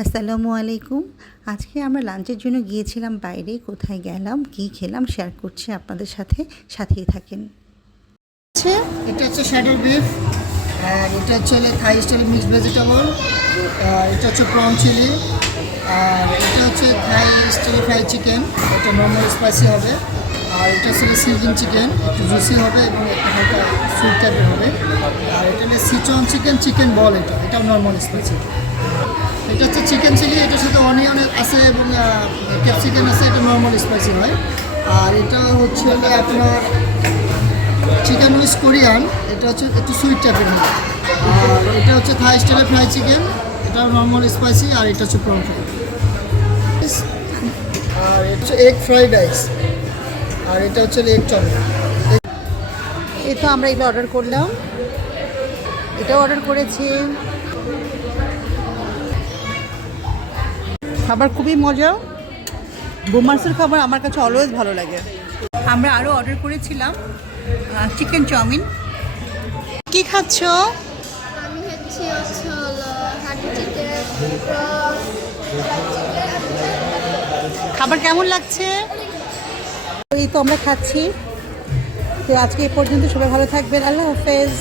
আসসালামু আলাইকুম। আজকে আমরা লাঞ্চের জন্য গিয়েছিলাম বাইরে, কোথায় গেলাম, কি খেলাম শেয়ার করছি আপনাদের সাথে, সাথেই থাকেন। এটা হচ্ছে শ্যাডো বিফ আর এটা হচ্ছে থাই স্টাইল মিক্সড ভেজিটেবল এটা হচ্ছে প্রন চিলি আর এটা হচ্ছে থাই স্টাইল ফ্রাই চিকেন এটা নর্মাল স্পাইসি হবে। আর এটা হচ্ছে সিজিং চিকেন একটু জুসি হবে এবং একটা হালকা সুইট টাইপের হবে। আর এটা হচ্ছে সিচন চিকেন চিকেন বল এটা, এটাও নর্মাল স্পাইসি এটা হচ্ছে চিকেন চিলি, এটার সাথে অনিয়ন আছে এবং ক্যাপসিকাম আছে, এটা নর্মাল স্পাইসি হয়। আর এটা হচ্ছে হলো আপনার চিকেন উইস কোরিয়ান, এটা হচ্ছে একটু সুইট টাইপের হবে। আর এটা হচ্ছে থাই স্টাইলের ফ্রাই চিকেন এটা নর্মাল স্পাইসি আর এটা হচ্ছে প্রন ফ্রাই আর এটা হচ্ছে এগ ফ্রাইড রাইস আর এটা হচ্ছে এগ চপ এই তো আমরা এগুলো অর্ডার করলাম। এটাও অর্ডার করেছি। খাবার খুবই মজা। বোমার্সের খাবার আমার কাছে অলওয়েজ ভালো লাগে। আমরা আরও অর্ডার করেছিলাম চিকেন চাউমিন কি খাচ্ছ? খাবার কেমন লাগছে? এই তো আমরা খাচ্ছি। তো আজকে এই পর্যন্ত সবাই ভালো থাকবেন। আল্লাহ হাফেজ।